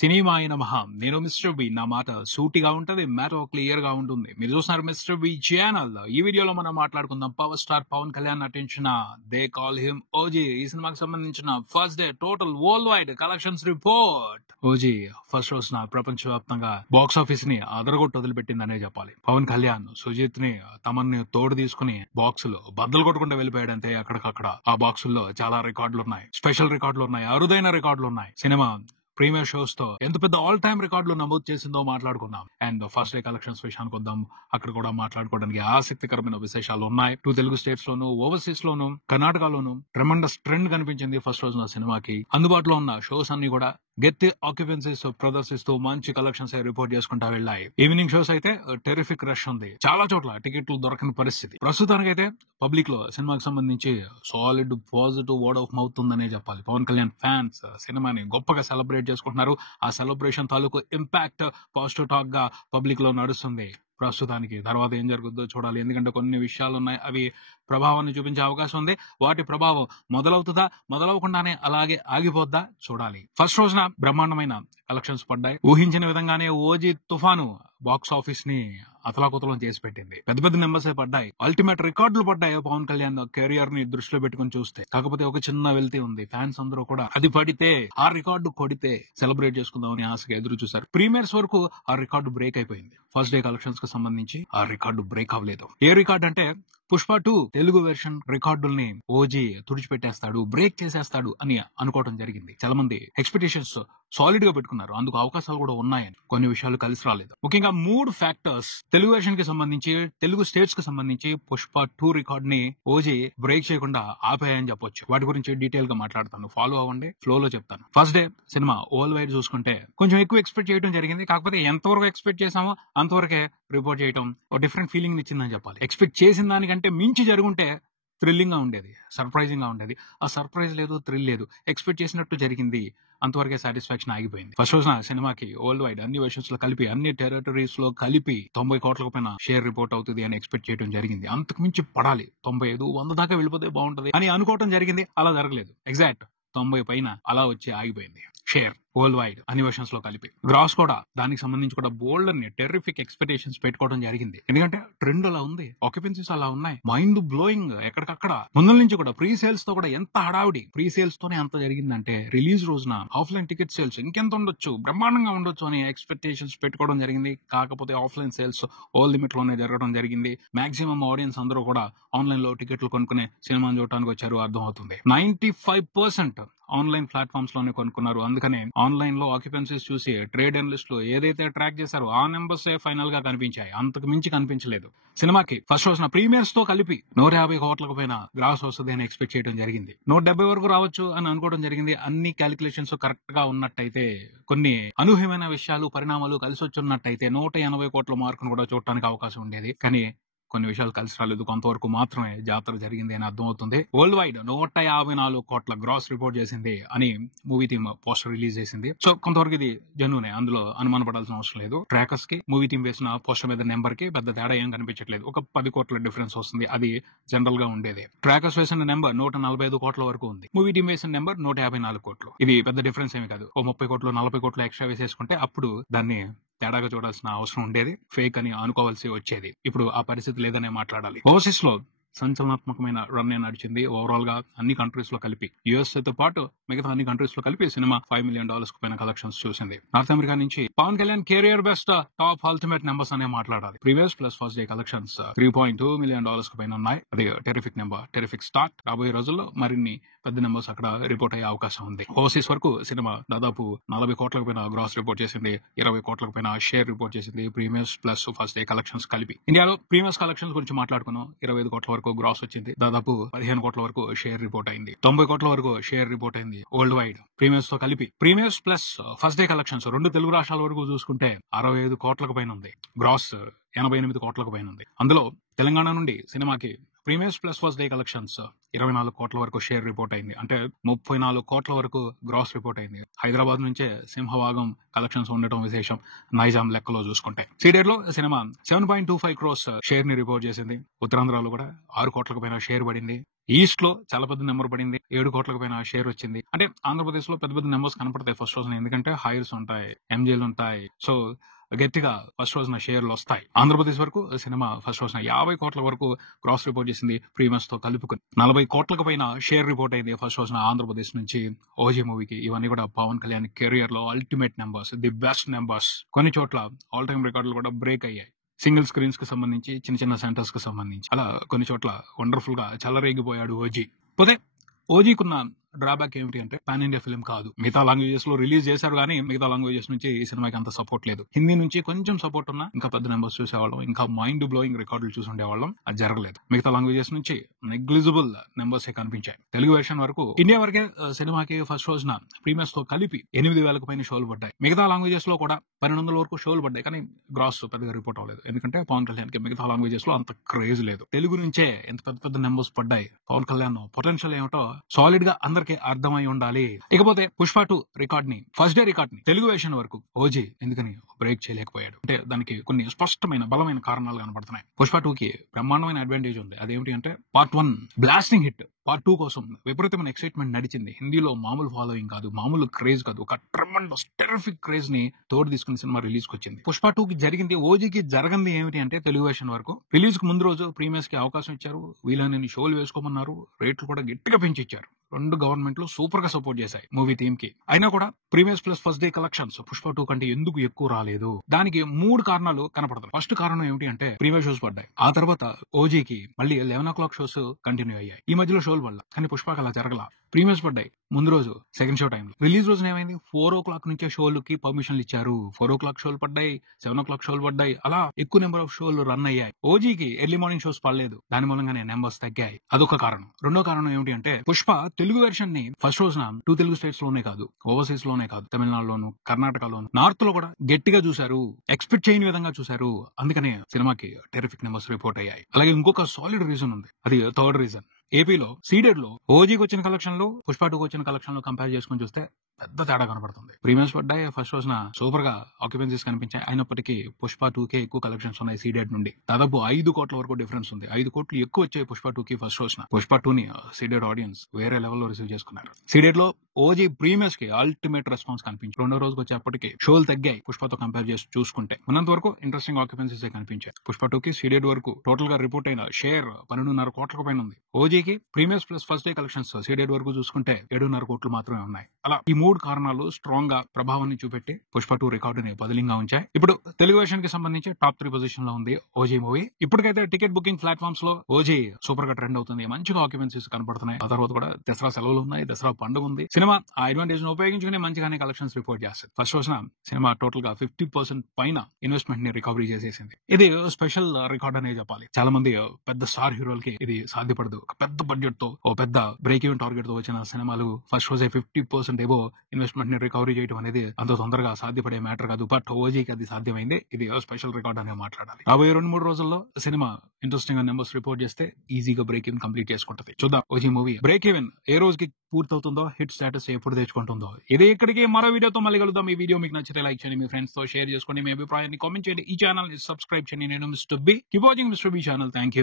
Cinema అయిన మహా నేను మిస్టర్ బి. నా మాట సూటిగా ఉంటది, మ్యాటర్ క్లియర్ గా ఉంటుంది. మీరు చూస్తున్నారు మిస్టర్ బి ఛానల్. ఈ వీడియోలో మనం మాట్లాడుకుందాం పవర్ స్టార్ పవన్ కళ్యాణ్ నటించిన దే కాల్ హిమ్ ఓజీ ఈ సినిమాకి సంబంధించిన first day total world wide collections report. OG first రోజున ప్రపంచవ్యాప్తంగా బాక్స్ ఆఫీస్ ని అదరగొట్టి వదిలిపెట్టిందనే చెప్పాలి. పవన్ కళ్యాణ్ సుజిత్ ని తమన్ని తోడు తీసుకుని బాక్సులు బద్దలు కొట్టుకుంటూ వెళ్ళిపోయాడంతే. అక్కడికక్కడ ఆ బాక్సుల్లో చాలా రికార్డులు ఉన్నాయి, స్పెషల్ రికార్డులు ఉన్నాయి, అరుదైన రికార్డులు ఉన్నాయి. సినిమా ప్రీమియర్ షోస్ తో ఎంత పెద్ద ఆల్ టైమ్ రికార్డులు నమోదు చేసిందో మాట్లాడుకుందాం. అండ్ ఫస్ట్ డే కలెక్షన్స్ విషయానికి వద్దాం. అక్కడ కూడా మాట్లాడుకోవడానికి ఆసక్తికరమైన విశేషాలు ఉన్నాయి. 2 తెలుగు స్టేట్స్ లోను, ఓవర్సీస్ లోను, కర్ణాటకలోను ట్రెమండస్ ట్రెండ్ కనిపించింది ఫస్ట్ రోజున సినిమాకి. అందుబాటులో ఉన్న షోస్ అన్ని కూడా గెత్తి ఆక్యుపెన్సీస్ ప్రదర్శిస్తూ మంచి కలెక్షన్స్ రిపోర్ట్ చేసుకుంటా వెళ్ళాయి. ఈవినింగ్ షోస్ అయితే టెరిఫిక్ రష్ ఉంది. చాలా చోట్ల టికెట్లు దొరకని పరిస్థితి. ప్రస్తుతానికైతే పబ్లిక్ లో సినిమాకి సంబంధించి solid positive word of mouth ఉందనే చెప్పాలి. పవన్ కళ్యాణ్ ఫ్యాన్స్ సినిమాని గొప్పగా సెలబ్రేట్ చేసుకుంటున్నారు. ఆ సెలబ్రేషన్ తాలూకు ఇంపాక్ట్ పాజిటివ్ టాక్ గా పబ్లిక్ లో నడుస్తుంది ప్రస్తుతానికి. తర్వాత ఏం జరుగుతుందో చూడాలి. ఎందుకంటే కొన్ని విషయాలు ఉన్నాయి, అవి ప్రభావాన్ని చూపించే అవకాశం ఉంది. వాటి ప్రభావం మొదలవుతుందా, మొదలవకుండానే అలాగే ఆగిపోద్దా చూడాలి. ఫస్ట్ రోజున బ్రహ్మాండమైన కలెక్షన్స్ పడ్డాయి. ఊహించిన విధంగానే ఓజీ తుఫాను బాక్స్ ఆఫీస్ ని అతలాకుతలం చేసి పెట్టింది. పెద్ద పెద్ద నెంబర్స్ పడ్డాయి, అల్టిమేట్ రికార్డులు పడ్డాయి పవన్ కళ్యాణ్ కెరియర్ ని దృష్టిలో పెట్టుకుని చూస్తే. కాకపోతే ఒక చిన్న వెళ్తే ఉంది. ఫ్యాన్స్ అందరూ కూడా అది పడితే, ఆ రికార్డు కొడితే సెలబ్రేట్ చేసుకుందామని ఆశగా ఎదురు చూశారు. ప్రీమియర్స్ వరకు ఆ రికార్డు బ్రేక్ అయిపోయింది. ఫస్ట్ డే కలెక్షన్స్ కి సంబంధించి ఆ రికార్డు బ్రేక్ అవ్వలేదు. ఏ రికార్డు అంటే పుష్ప 2 తెలుగు వెర్షన్ రికార్డుల్ని ఓజీ తుడిచిపెట్టేస్తాడు, బ్రేక్ చేసేస్తాడు అని అనుకోవడం జరిగింది. చాలా మంది ఎక్స్పెక్టేషన్స్ సాలిడ్ గా పెట్టుకున్నారు. అందుకు అవకాశాలు కూడా ఉన్నాయని. కొన్ని విషయాలు కలిసి రాలేదు. ముఖ్యంగా 3 ఫ్యాక్టర్స్ తెలుగు వెర్షన్ కి సంబంధించి, తెలుగు స్టేట్స్ కి సంబంధించి పుష్ప 2 రికార్డ్ ని ఓజీ బ్రేక్ చేయకుండా ఆపాయని చెప్పొచ్చు. వాటి గురించి డీటెయిల్ గా మాట్లాడతాను. ఫాలో అవ్వండి, ఫ్లో లో చెప్తాను. First day cinema world wide చూసుకుంటే కొంచెం ఎక్కువ ఎక్స్పెక్ట్ చేయడం జరిగింది. కాకపోతే ఎంతవరకు ఎక్స్పెక్ట్ చేసామో అంతవరకే రిపోర్ట్ చేయడం ఒక డిఫరెంట్ ఫీలింగ్ ఇచ్చిందని చెప్పాలి. ఎక్స్పెక్ట్ చేసిన దానికంటే మించి జరుగుంటే థ్రిల్లింగ్ గా ఉండేది, సర్ప్రైజింగ్ గా ఉండేది. ఆ సర్ప్రైజ్ లేదు, థ్రిల్ లేదు. ఎక్స్పెక్ట్ చేసినట్టు జరిగింది, అంతవరకే సాటిస్ఫాక్షన్ ఆగిపోయింది. ఫస్ట్ రోజున సినిమాకి వరల్డ్ వైడ్ అన్ని వెర్షన్స్ లో కలిపి, అన్ని టెరిటరీస్ లో కలిపి 90 కోట్లకు పైన షేర్ రిపోర్ట్ అవుతుంది అని ఎక్స్పెక్ట్ చేయడం జరిగింది. అంతకు మించి పడాలి, 95, 100 దాకా వెళ్ళిపోతే బాగుంటది అని అనుకోవడం జరిగింది. అలా జరగలేదు. ఎగ్జాక్ట్ 90 పైన అలా వచ్చి ఆగిపోయింది షేర్ వరల్డ్ వైడ్ అన్ని వెర్షన్స్ లో కలిపి. గ్రాస్ కూడా దానికి సంబంధించి కూడా బోల్డ్ అని టెర్రిఫిక్ ఎక్స్పెక్టేషన్స్ పెట్టుకోవడం జరిగింది. ఎందుకంటే ట్రెండ్ అలా ఉంది, ఆక్యుపెన్సీస్ అలా ఉన్నాయి, మైండ్ బ్లోయింగ్. ఎక్కడికక్కడ ముందు నుంచి కూడా ప్రీ సేల్స్ తో కూడా ఎంత హడావుడి, ప్రీ సేల్స్ తోనే అంత జరిగిందంటే రిలీజ్ రోజున ఆఫ్లైన్ టికెట్ సేల్స్ ఇంకెంత ఉండొచ్చు, బ్రహ్మాండంగా ఉండొచ్చు అని ఎక్స్పెక్టేషన్స్ పెట్టుకోవడం జరిగింది. కాకపోతే ఆఫ్లైన్ సేల్స్ ఓల్ లిమిట్ లోనే జరగడం జరిగింది. మాక్సిమం ఆడియన్స్ అందరూ కూడా ఆన్లైన్ లో టికెట్లు కొనుక్కునే సినిమాని చూడటానికి వచ్చారు. అర్థం అవుతుంది. 95% ఆన్లైన్ ప్లాట్ఫామ్స్ లోనే కొనుక్కున్నారు. అందుకనే ఆన్లైన్ లో ఆక్యుపెన్సీస్ చూసి ట్రేడ్ అనలిస్టులు ఏదైతే ట్రాక్ చేశారో ఆ నెంబర్స్ ఫైనల్ గా కనిపించాయి. అంతకు మించి కనిపించలేదు. సినిమాకి ఫస్ట్ రోజున ప్రీమియర్స్ తో కలిపి 150 కోట్లకు పైన గ్రాస్ వస్తుంది అని ఎక్స్పెక్ట్ చేయడం జరిగింది. 170 వరకు రావచ్చు అని అనుకోవడం జరిగింది. అన్ని క్యాలిక్యులేషన్స్ కరెక్ట్ గా ఉన్నట్టయితే, కొన్ని అనూహ్యమైన విషయాలు, పరిణామాలు కలిసి వచ్చున్నట్టయితే 180 కోట్ల మార్కును కూడా చూడటానికి అవకాశం ఉండేది. కానీ కొన్ని విషయాలు కలిసి రాలేదు. కొంతవరకు మాత్రమే జాతర జరిగింది అని అర్థమవుతుంది. వరల్డ్ వైడ్ 154 కోట్ల గ్రాస్ రిపోర్ట్ చేసింది అని మూవీ టీమ్ పోస్టర్ రిలీజ్ చేసింది. సో కొంతవరకు ఇది జెన్యూనే, అందులో అనుమాన పడాల్సిన అవసరం లేదు. ట్రాకర్స్ కి మూవీ టీమ్ వేసిన పోస్టర్ మీద నెంబర్ కి పెద్ద తేడా ఏం కనిపించట్లేదు. ఒక 10 కోట్ల డిఫరెన్స్ వస్తుంది. అది జనరల్ గా ఉండేది. ట్రాకర్స్ వేసిన నెంబర్ 145 కోట్ల వరకు ఉంది. మూవీ టీమ్ వేసిన నెంబర్ 154 కోట్లు. ఇది పెద్ద డిఫరెన్స్ ఏమి కాదు. ఓ 30 కోట్లు 40 కోట్లు ఎక్స్ట్రా వేసేసుకుంటే అప్పుడు దాన్ని తేడాగా చూడాల్సిన అవసరం ఉండేది. ఫేక్ అని అనుకోవాల్సి వచ్చేది. ఇప్పుడు ఆ పరిస్థితి లేదనే మాట్లాడాలి. ఓవర్సీస్ లో సంచలనాత్మకమైన రన్ నడిచింది. ఓవరాల్ గా అన్ని కంట్రీస్ లో కలిపి, యుఎస్ తో పాటు మిగతా అన్ని కంట్రీస్ లో కలిపి సినిమా $5 million కు పైన కలెక్షన్స్ చూసింది. నార్త్ అమెరికా నుంచి Pawan Kalyan career best top ultimate numbers అనే మాట్లాడాలి. Previous plus first day collections $3.2 million కు పైన ఉన్నాయి. అది టెరిఫిక్ నెంబర్, టెరిఫిక్ స్టార్ట్. రాబోయే రోజుల్లో మరిన్ని పెద్ద నెంబర్స్ అక్కడ రిపోర్ట్ అయ్యే అవకాశం ఉంది. ఓవర్సీస్ వరకు సినిమా దాదాపు 40 కోట్లకు పైన గ్రాస్ రిపోర్ట్ చేసింది, 20 కోట్లకు పైన షేర్ రిపోర్ట్ చేసింది. Premieres plus first day collections కలిపి. ఇండియాలో ప్రీమియర్స్ కలెక్షన్స్ గురించి మాట్లాడుకున్నాం. 25 కోట్ల వరకు గ్రాస్ వచ్చింది. దాదాపు 15 కోట్ల వరకు షేర్ రిపోర్ట్ అయింది. 90 కోట్ల వరకు షేర్ రిపోర్ట్ అయింది వరల్డ్ వైడ్ ప్రీమియర్స్ తో కలిపి. Premieres plus first day collections 2 Telugu రాష్ట్రాల వరకు చూసుకుంటే 65 కోట్లకు పైన ఉంది. గ్రాస్ 88 కోట్లకు పైన ఉంది. అందులో తెలంగాణ నుండి సినిమాకి premieres plus first day collections 24 కోట్ల వరకు షేర్ రిపోర్ట్ అయింది. అంటే 34 కోట్ల వరకు గ్రాస్ రిపోర్ట్ అయింది. హైదరాబాద్ నుంచే సింహభాగం కలెక్షన్స్ ఉండటం విశేషం నైజాం లెక్కలో చూసుకుంటే. సీడెడ్ లో సినిమా 7.25 crores షేర్ ని రిపోర్ట్ చేసింది. ఉత్తరాంధ్రలో కూడా 6 కోట్లకు పైన షేర్ పడింది. ఈస్ట్ లో చాలా పెద్ద నెంబర్ పడింది, 7 కోట్లకు పైన షేర్ వచ్చింది. అంటే ఆంధ్రప్రదేశ్ లో పెద్ద పెద్ద నెంబర్స్ కనపడతాయి ఫస్ట్ రోజున, ఎందుకంటే హైర్స్ ఉంటాయి, ఎంజేలు ఉంటాయి. సో గట్టిగా ఫస్ట్ రోజున షేర్లు వస్తాయి. ఆంధ్రప్రదేశ్ వరకు సినిమా ఫస్ట్ రోజున 50 కోట్ల వరకు గ్రాస్ రిపోర్ట్ చేసింది ప్రీమియర్స్ తో కలుపుకుని. 40 కోట్లకు పైన షేర్ రిపోర్ట్ అయింది ఫస్ట్ రోజున ఆంధ్రప్రదేశ్ నుంచి ఓజీ మూవీకి. ఇవన్నీ కూడా పవన్ కళ్యాణ్ కెరియర్ లో ultimate numbers, the best numbers. కొన్ని చోట్ల ఆల్ టైమ్ రికార్డులు కూడా బ్రేక్ అయ్యాయి. సింగిల్ స్క్రీన్స్ కి సంబంధించి, చిన్న చిన్న సెంటర్స్ కి సంబంధించి, అలా కొన్ని చోట్ల వండర్ఫుల్ గా చెలరేగిపోయాడు ఓజీ. పోతే ఓజీకున్న డ్రాబ్యాక్ ఏమిటి అంటే పాన్ ఇండియా ఫిల్మ్ కాదు. మిగతా లాంగ్వేజెస్ లో రిలీజ్ చేశారు కానీ మిగతా లాంగ్వేజెస్ నుంచి ఈ సినిమాకి అంత సపోర్ట్ లేదు. హిందీ నుంచి కొంచెం సపోర్ట్ ఉన్నా ఇంకా పెద్ద నెంబర్స్ చూసేవాళ్ళం, ఇంకా మైండ్ బ్లోయింగ్ రికార్డులు చూసి ఉండేవాళ్ళం. అది జరగలేదు. మిగతా లాంగ్వేజెస్ నుంచి నెగ్లిజిబుల్ నెంబర్స్ కనిపించాయి. తెలుగు వెర్షన్ వరకు ఇండియా వరకే సినిమాకి ఫస్ట్ రోజున ప్రీమియర్స్ తో కలిపి 8,000 పైన షోలు పడ్డాయి. మిగతా లాంగ్వేజెస్ లో కూడా 1200 వరకు షోలు పడ్డాయి, కానీ గ్రాస్ పెద్దగా రిపోర్ట్ అవ్వలేదు. ఎందుకంటే పవన్ కళ్యాణ్ కి మిగతా లాంగ్వేజెస్ లో అంత క్రేజ్ లేదు. తెలుగు నుంచే ఎంత పెద్ద పెద్ద నెంబర్స్ పడ్డాయి. పవన్ కళ్యాణ్ పొటెన్షియల్ ఏమిటో సాలిడ్ గా అందరికీ అర్థమై ఉండాలి. ఇకపోతే పుష్ప 2 రికార్డ్ ని, ఫస్ట్ డే రికార్డ్ ని తెలుగు వెర్షన్ వరకు ఓజీ ఎందుకని బ్రేక్ చేయలేకపోయాడు అంటే దానికి కొన్ని స్పష్టమైన బలమైన కారణాలు కనబడుతున్నాయి. పుష్ప 2 కి బ్రహ్మాండమైన అడ్వాంటేజ్ ఉంది. అదేమిటి అంటే పార్ట్ 1 బ్లాస్టింగ్ హిట్, పార్ట్ 2 కోసం విపరీతమైన ఎక్సైట్మెంట్ నడిచింది. హిందీలో మామూలు ఫాలోయింగ్ కాదు, మామూలు క్రేజ్ కాదు, ఒక ట్రెమెండస్ టెరిఫిక్ క్రేజ్ ని తోడు తీసుకుని సినిమా రిలీజ్ కి వచ్చింది. పుష్ప 2 కి జరిగింది, ఓజీకి జరగంది ఏమిటి అంటే తెలుగు వెర్షన్ వరకు రిలీజ్ కి ముందు రోజు ప్రీమియర్స్ కి అవకాశం ఇచ్చారు, వీళ్ళని షోలు వేసుకోమన్నారు, రేట్లు కూడా గట్టిగా పెంచి ఇచ్చారు. 2 గవర్నమెంట్లు సూపర్ గా సపోర్ట్ చేశాయి మూవీ థీమ్ కి. అయినా కూడా premieres plus first day collections Pushpa 2 కంటే ఎందుకు ఎక్కువ రాలేదు? దానికి 3 కారణాలు కనపడతాయి. ఫస్ట్ కారణం ఏమిటి అంటే ప్రీమియర్ షోస్ పడ్డాయి. ఆ తర్వాత ఓజీకి మళ్ళీ 11 o'clock షోస్ కంటిన్యూ అయ్యాయి. ఈ మధ్యలో షోలు పడ్డా, కానీ పుష్పకి అలా జరగల. ప్రీమియర్స్ పడ్డాయి ముందు రోజు సెకండ్ షో టైంలో. రిలీజ్ రోజున ఏమైంది, 4 o'clock నుంచే షోలకి పర్మిషన్లు ఇచ్చారు. 4 o'clock షోలు పడ్డాయి, 7 o'clock షోలు పడ్డాయి, అలా ఎక్కువ నెంబర్ ఆఫ్ షోలు రన్ అయ్యాయి. ఓజీకి ఎర్లీ మార్నింగ్ షోస్ పడలేదు, దాని మూలంగానే నెంబర్స్ తగ్గాయి. అదొక కారణం. రెండో కారణం ఏమిటి అంటే పుష్ప తెలుగు వెర్షన్ ని ఫస్ట్ రోజున 2 తెలుగు స్టేట్స్ లోనే కాదు, ఓవర్సీస్ లోనే కాదు, తమిళనాడులోను, కర్ణాటకలోను, నార్త్ లో కూడా గట్టిగా చూశారు, ఎక్స్పెక్ట్ చేయని విధంగా చూశారు. అందుకనే సినిమాకి టెరిఫిక్ నెంబర్స్ రిపోర్ట్ అయ్యాయి. అలాగే ఇంకొక సాలిడ్ రీజన్ ఉంది, అది థర్డ్ రీజన్. ఏపీలో సీడెడ్ లో ఓజీకి వచ్చిన కలెక్షన్ లో పుష్ప 2 వచ్చిన కలెక్షన్ లో కంపేర్ చేసుకుని చూస్తే పెద్ద తేడా కనబడుతుంది. ప్రీమియర్స్ పడ్డాయి, ఫస్ట్ రోజున సూపర్ గా ఆక్యుపెన్సీస్ కనిపించాయి. అయినప్పటికీ పుష్ప 2 కే ఎక్కువ కలెక్షన్స్ ఉన్నాయి సీడెడ్ నుండి. దాదాపు 5 కోట్ల వరకు డిఫరెన్స్ ఉంది. 5 కోట్లు ఎక్కువ వచ్చాయి పుష్ప 2 కి ఫస్ట్ రోజున. పుష్ప 2 ని సీడెడ్ ఆడియన్స్ వేరే లెవెల్లో రిసీవ్ చేసుకున్నారు. సీడెడ్ లో ఓజీ ప్రీమియర్స్ కి అల్టిమేట్ రెస్పాన్స్ కనిపించింది. రెండో రోజుకి వచ్చేప్పటికి షోలు తగ్గాయి పుష్పతో కంపేర్ చేసి చూసుకుంటే. ఉన్నంత వరకు ఇంట్రెస్టింగ్ ఆక్యుపెన్సీస్ కనిపించాయి. పుష్ప 2 కి సీడెడ్ వరకు టోటల్ గా రిపోర్ట్ అయిన షేర్ 12.5 కోట్లకు పైన ఉంది. ఓజీకి premieres plus first day collections ceded వరకు చూసుకుంటే 7.5 కోట్లు మాత్రమే ఉన్నాయి. అలా ఈ 3 కారణాలు స్ట్రాంగ్ గా ప్రభావాన్ని చూపెట్టి పుష్ప 2 రికార్డుని బదిలీగా ఉంచాయి. ఇప్పుడు తెలుగు వెర్షన్ కి సంబంధించి టాప్ 3 పొజిషన్ లో ఉంది ఓజీ మూవీ. ఇప్పటికైతే టికెట్ బుకింగ్ ప్లాట్ఫామ్స్ లో ఓజీ సూపర్ గా ట్రెండ్ అవుతుంది. మంచిగా ఆక్యుపెన్సీస్ కనబడుతున్నాయి. ఆ తర్వాత కూడా దసరా సెలవులు ఉన్నాయి, దసరా పండుగ ఉంది. సినిమా ఆ అడ్వాంటేజ్ ను ఉపయోగించుకుని మంచిగానే కలెక్షన్స్ రిపోర్ట్ చేస్తుంది. ఫస్ట్ రోజున సినిమా టోటల్ గా 50% పైన ఇన్వెస్ట్మెంట్ ని రికవరీ చేసేసింది. ఇది స్పెషల్ రికార్డ్ అనే చెప్పాలి. చాలా మంది పెద్ద స్టార్ హీరోలకి ఇది సాధ్యపడదు. ఒక పెద్ద బడ్జెట్ తో, ఓ పెద్ద బ్రేక్ ఈవెన్ టార్గెట్ తో వచ్చిన సినిమాలు ఫస్ట్ రోజే 50% ఏవో ఇన్వెస్ట్మెంట్ ని రికవరీ చేయడం అనేది అంత తొందరగా సాధ్యపడే మ్యాటర్ కాదు. బట్ ఓజీకి అది సాధ్యమైంది. ఇది స్పెషల్ రికార్డ్ అనే మాట్లాడాలి. రాబోయే 2-3 రోజుల్లో సినిమా ఇంట్రెస్టింగ్ గా నెంబర్స్ రిపోర్ట్ చేస్తే ఈజీగా బ్రేక్ ఈవెన్ కంప్లీట్ చేసుకుంటది. చూద్దాం OG movie break even a రోజుకి పూర్తవుతుందో, హిట్ స్టేటస్ ఎప్పుడు తెచ్చుకుంటుందో. ఇది ఇక్కడికి మరో వీడియోతో మళ్ళీ కలుద్దాం. ఈ వీడియో మీకు నచ్చితే లైక్ చేయండి, మీ ఫ్రెండ్స్ తో షేర్ చేసుకోండి, మీ అభిప్రాయాన్ని కామెంట్ చేయండి, ఈ ఛానల్ ని సబ్స్క్రైబ్ చేయండి. నేను mister B. Keep watching mister B channel. Thank you.